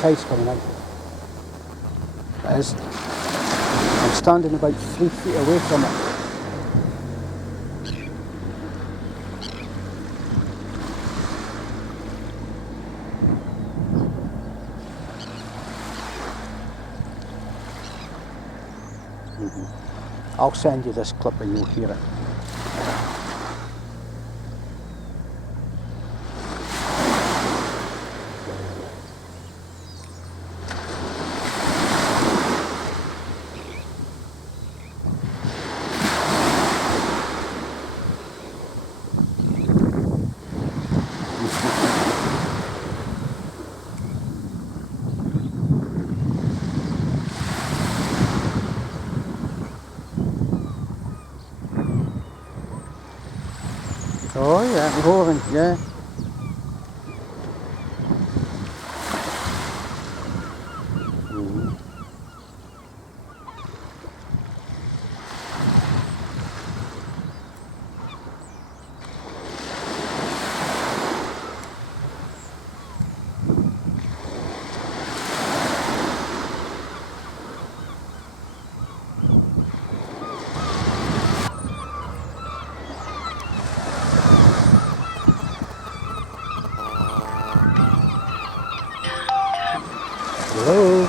tide's coming in. It is. I'm standing about 3 feet away from it. I'll send you this clip and you'll hear it. Oh yeah, roaring, yeah. Hello?